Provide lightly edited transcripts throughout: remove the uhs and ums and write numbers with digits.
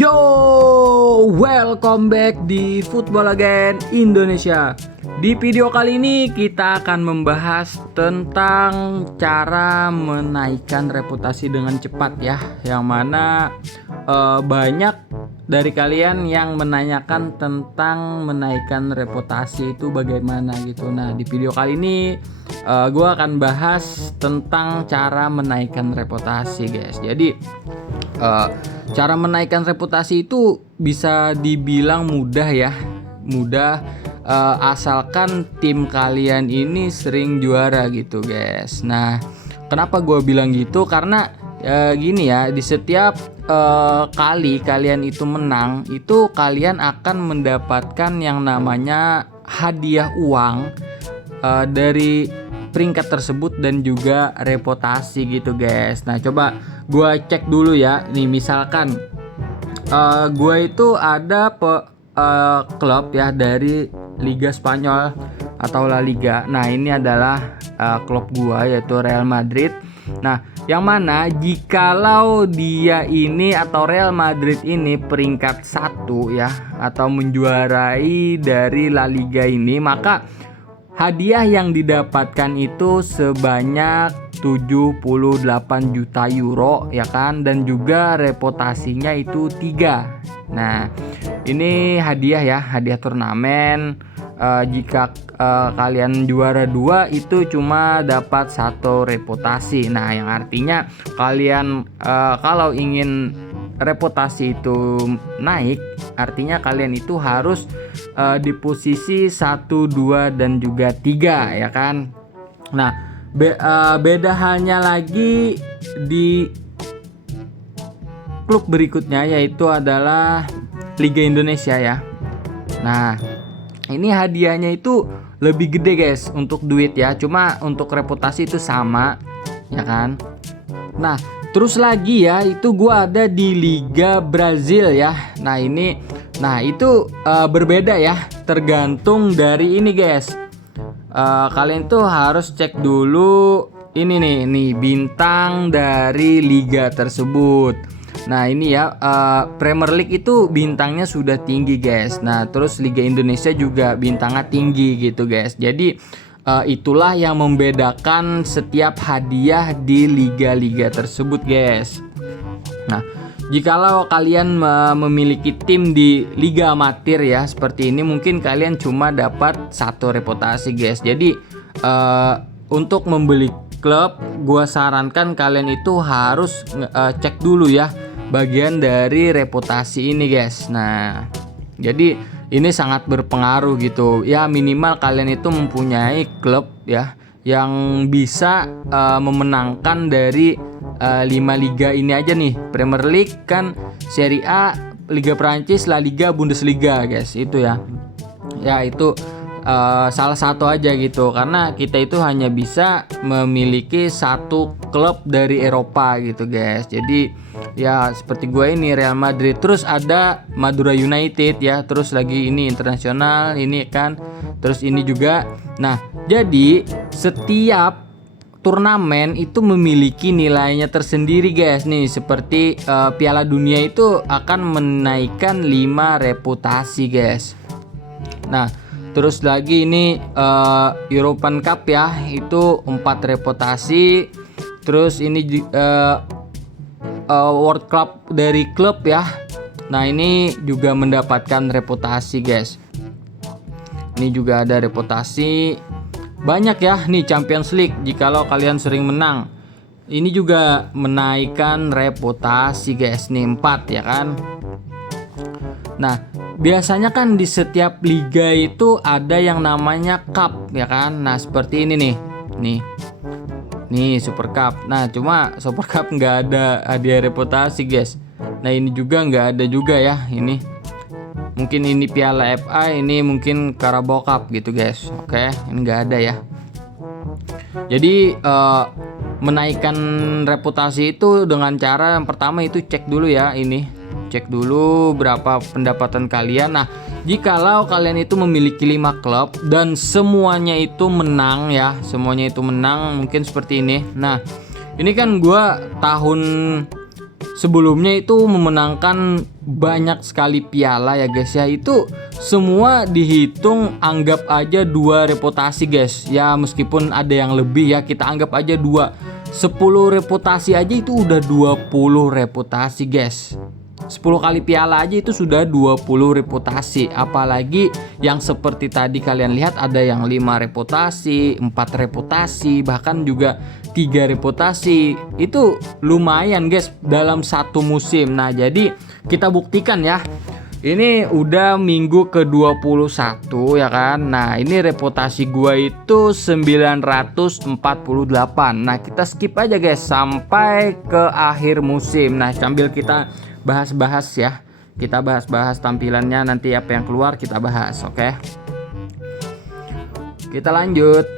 Yo, welcome back di Football Again Indonesia. Di video kali ini kita akan membahas tentang cara menaikkan reputasi dengan cepat ya. Yang mana banyak dari kalian yang menanyakan tentang menaikkan reputasi itu bagaimana gitu. Nah, di video kali ini gue akan bahas tentang cara menaikkan reputasi guys. Jadi cara menaikkan reputasi itu bisa dibilang mudah ya. Mudah asalkan tim kalian ini sering juara gitu guys. Nah, kenapa gue bilang gitu? Karena gini ya, di setiap kali kalian itu menang, itu kalian akan mendapatkan yang namanya hadiah uang dari peringkat tersebut dan juga reputasi gitu guys. Nah, coba gue cek dulu ya. Nih misalkan gue itu ada klub ya dari Liga Spanyol atau La Liga. Nah, ini adalah klub gue yaitu Real Madrid. Nah, yang mana jikalau dia ini atau Real Madrid ini peringkat 1 ya, atau menjuarai dari La Liga ini, maka hadiah yang didapatkan itu sebanyak 78 juta euro ya kan, dan juga reputasinya itu 3. Nah, ini hadiah ya, hadiah turnamen. Jika kalian juara 2 itu cuma dapat 1 reputasi. Nah, yang artinya kalian kalau ingin reputasi itu naik, artinya kalian itu harus di posisi 1, 2 dan juga 3 ya kan. Nah, beda hanya lagi di klub berikutnya, yaitu adalah Liga Indonesia ya. Nah, ini hadiahnya itu lebih gede guys untuk duit ya, cuma untuk reputasi itu sama ya kan. Nah, terus lagi ya, itu gua ada di Liga Brazil ya. Nah, itu berbeda ya, tergantung dari ini guys. Kalian tuh harus cek dulu ini nih bintang dari liga tersebut. Nah, ini ya, Premier League itu bintangnya sudah tinggi guys. Nah, terus Liga Indonesia juga bintangnya tinggi gitu guys. Jadi itulah yang membedakan setiap hadiah di liga-liga tersebut guys. Nah, jikalau kalian memiliki tim di liga amatir ya seperti ini, mungkin kalian cuma dapat 1 reputasi guys. Jadi untuk membeli klub, gua sarankan kalian itu harus cek dulu ya bagian dari reputasi ini guys. Nah, jadi ini sangat berpengaruh gitu ya. Minimal kalian itu mempunyai klub ya yang bisa memenangkan dari 5 liga ini aja nih. Premier League kan, Serie A, Liga Prancis, La Liga, Bundesliga guys. Itu ya. Ya, itu salah satu aja gitu, karena kita itu hanya bisa memiliki 1 klub dari Eropa gitu guys. Jadi ya seperti gue ini Real Madrid, terus ada Madura United ya, terus lagi ini internasional ini kan, terus ini juga. Nah, jadi setiap turnamen itu memiliki nilainya tersendiri guys. Nih seperti Piala Dunia itu akan menaikkan 5 reputasi guys. Nah, terus lagi ini European Cup ya, itu 4 reputasi. Terus ini World Cup dari klub ya. Nah, ini juga mendapatkan reputasi guys. Ini juga ada reputasi banyak ya. Nih Champions League, jikalau kalian sering menang, ini juga menaikkan reputasi guys. Nih 4 ya kan. Nah, biasanya kan di setiap liga itu ada yang namanya cup ya kan. Nah, seperti ini nih. Nih Super Cup. Nah, cuma Super Cup nggak ada hadiah reputasi guys. Nah, ini juga nggak ada juga ya. Ini mungkin ini Piala FA, ini mungkin Carabao Cup gitu guys. Oke, ini nggak ada ya. Jadi menaikkan reputasi itu dengan cara yang pertama itu cek dulu ya, ini cek dulu berapa pendapatan kalian. Nah, jikalau kalian itu memiliki 5 klub dan semuanya itu menang ya, semuanya itu menang, mungkin seperti ini. Nah, ini kan gua tahun sebelumnya itu memenangkan banyak sekali piala ya guys ya, itu semua dihitung anggap aja 2 reputasi guys ya, meskipun ada yang lebih ya, kita anggap aja 10 reputasi aja itu udah 20 reputasi guys. 10 kali piala aja itu sudah 20 reputasi. Apalagi yang seperti tadi kalian lihat, ada yang 5 reputasi, 4 reputasi, bahkan juga 3 reputasi. Itu lumayan guys dalam satu musim. Nah, jadi kita buktikan ya. Ini udah minggu ke-21 ya kan. Nah, ini reputasi gua itu 948. Nah, kita skip aja guys sampai ke akhir musim. Nah, sambil kita bahas-bahas ya. Kita bahas-bahas tampilannya, nanti apa yang keluar kita bahas, oke? Kita lanjut.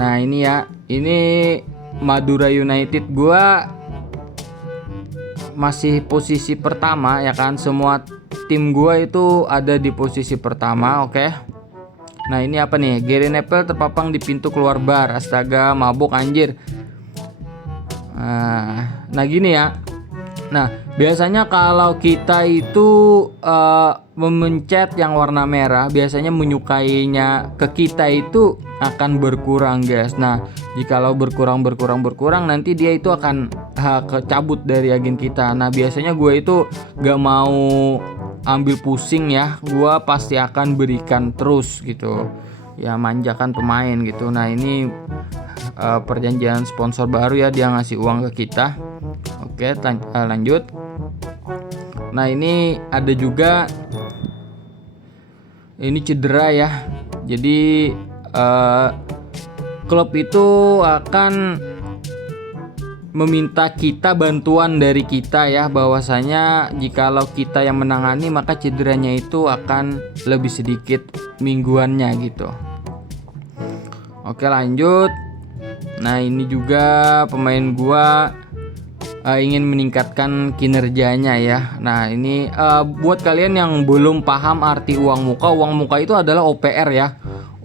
Nah, ini ya. Ini Madura United gua masih posisi pertama ya kan. Semua tim gua itu ada di posisi pertama, oke? Nah, ini apa nih? Gary Neville terpapang di pintu keluar bar. Astaga, mabuk anjir. Nah, gini ya. Nah, biasanya kalau kita itu memencet yang warna merah, biasanya menyukainya ke kita itu akan berkurang guys. Nah, jikalau berkurang nanti dia itu akan kecabut dari agen kita. Nah, biasanya gue itu gak mau ambil pusing ya, gue pasti akan berikan terus gitu ya, manjakan pemain gitu. Nah, ini perjanjian sponsor baru ya, dia ngasih uang ke kita. Oke, lanjut. Nah, ini ada juga ini cedera ya. Jadi klub itu akan meminta kita bantuan dari kita ya, bahwasanya jikalau kita yang menangani maka cederanya itu akan lebih sedikit mingguannya gitu. Oke, lanjut. Nah, ini juga pemain gua ingin meningkatkan kinerjanya ya. Nah, ini buat kalian yang belum paham arti uang muka itu adalah OPR ya.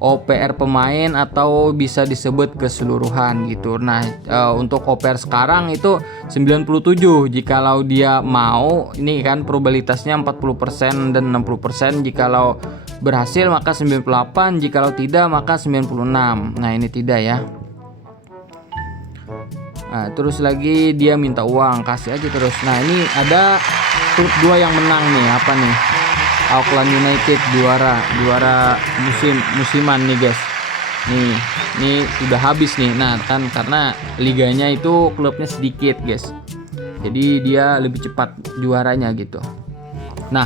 OPR pemain atau bisa disebut keseluruhan gitu. Nah, untuk OPR sekarang itu 97. Jikalau dia mau, ini kan probabilitasnya 40% dan 60%. Jikalau berhasil maka 98, jikalau tidak maka 96. Nah, ini tidak ya. Nah, terus lagi dia minta uang, kasih aja terus. Nah, ini ada klub 2 yang menang nih, apa nih? Auckland United juara musiman nih guys. Nih udah habis nih. Nah, kan karena liganya itu klubnya sedikit guys, jadi dia lebih cepat juaranya gitu. Nah,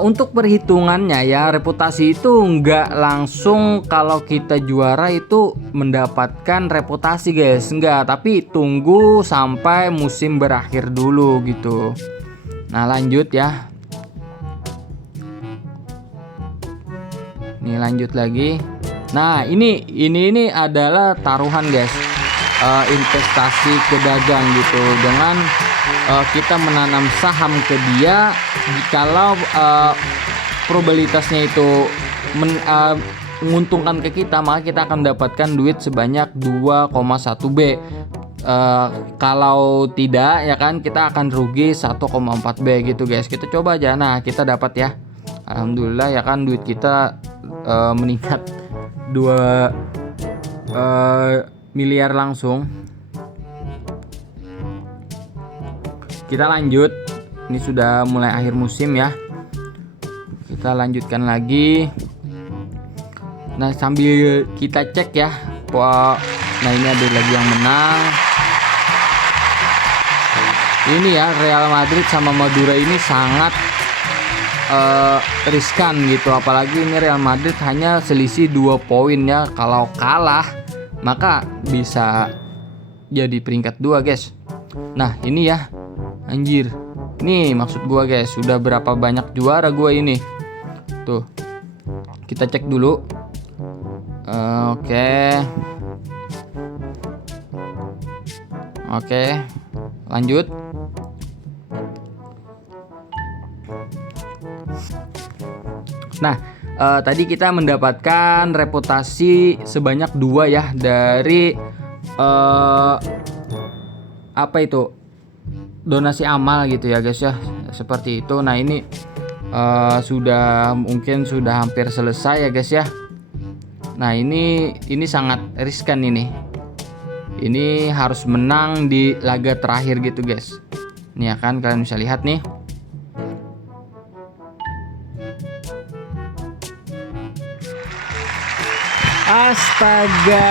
untuk perhitungannya ya, reputasi itu nggak langsung kalau kita juara itu mendapatkan reputasi guys, nggak, tapi tunggu sampai musim berakhir dulu gitu. Nah, lanjut ya. Nih, lanjut lagi. Nah, ini adalah taruhan guys, investasi ke dagang gitu, dengan kita menanam saham ke dia. Jikalau probabilitasnya itu menguntungkan ke kita, maka kita akan mendapatkan duit sebanyak 2,1 B. Kalau tidak ya kan, kita akan rugi 1,4 B gitu guys. Kita coba aja. Nah, kita dapat ya, alhamdulillah ya kan, duit kita meningkat 2 miliar langsung. Kita lanjut. Ini sudah mulai akhir musim ya. Kita lanjutkan lagi. Nah, sambil kita cek ya. Nah, ini ada lagi yang menang. Ini ya, Real Madrid sama Madura ini sangat riskan gitu. Apalagi ini Real Madrid hanya selisih 2 poin ya. Kalau kalah maka bisa jadi peringkat 2 guys. Nah, ini ya, anjir. Nih maksud gua guys, sudah berapa banyak juara gua ini. Tuh, kita cek dulu. Oke, lanjut. Nah, tadi kita mendapatkan reputasi sebanyak 2 ya, dari apa itu, donasi amal gitu ya guys ya. seperti itu. Nah ini mungkin sudah hampir selesai ya guys ya. Nah ini sangat riskan ini. Ini harus menang di laga terakhir gitu guys. Ini ya kan, kalian bisa lihat nih. Astaga,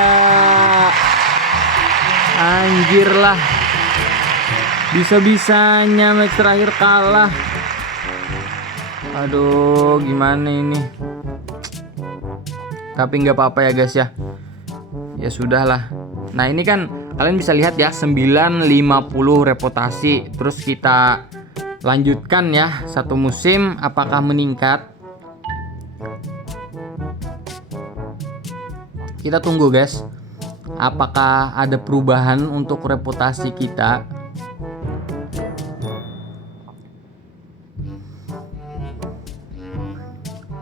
anjir lah, bisa-bisanya match terakhir kalah. Aduh, gimana ini? Tapi nggak apa-apa ya guys ya. Ya sudahlah. Nah ini kan kalian bisa lihat ya, 950 reputasi. Terus kita lanjutkan ya, satu musim apakah meningkat? Kita tunggu guys, apakah ada perubahan untuk reputasi kita.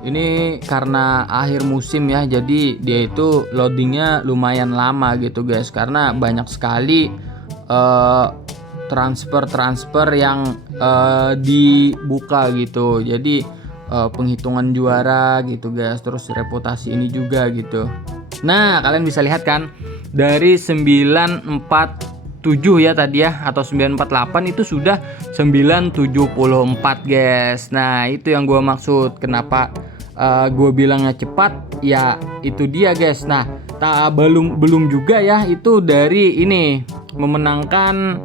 Ini karena akhir musim ya, jadi dia itu loadingnya lumayan lama gitu guys, karena banyak sekali transfer yang dibuka gitu. Jadi penghitungan juara gitu guys, terus reputasi ini juga gitu. Nah kalian bisa lihat kan, dari 947 ya tadi ya, atau 948 itu sudah 974 guys. Nah itu yang gue maksud, kenapa gue bilangnya cepat ya, itu dia guys. Nah belum juga ya, itu dari ini memenangkan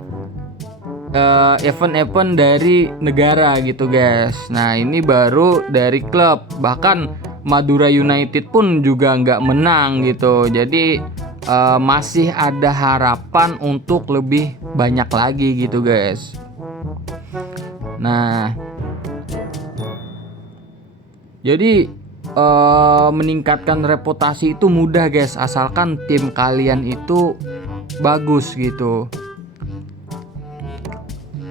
event-event dari negara gitu guys. Nah ini baru dari klub, bahkan Madura United pun juga nggak menang gitu. Jadi masih ada harapan untuk lebih banyak lagi gitu guys. Nah jadi meningkatkan reputasi itu mudah guys, asalkan tim kalian itu bagus gitu.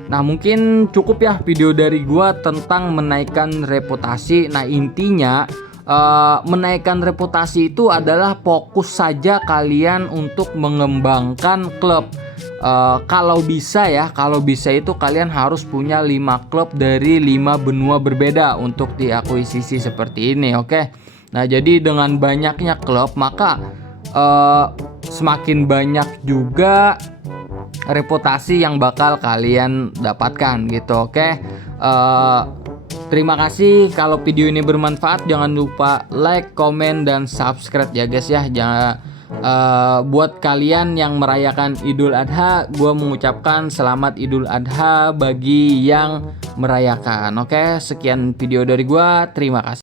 Nah mungkin cukup ya video dari gua tentang menaikkan reputasi. Nah intinya menaikkan reputasi itu adalah fokus saja kalian untuk mengembangkan klub. Kalau bisa itu kalian harus punya 5 klub dari 5 benua berbeda untuk diakuisisi seperti ini, oke? Nah jadi dengan banyaknya klub, maka semakin banyak juga reputasi yang bakal kalian dapatkan gitu, oke? Terima kasih. Kalau video ini bermanfaat, jangan lupa like, komen, dan subscribe ya guys ya. Jangan buat kalian yang merayakan Idul Adha, gue mengucapkan selamat Idul Adha bagi yang merayakan. Oke, sekian video dari gue. Terima kasih.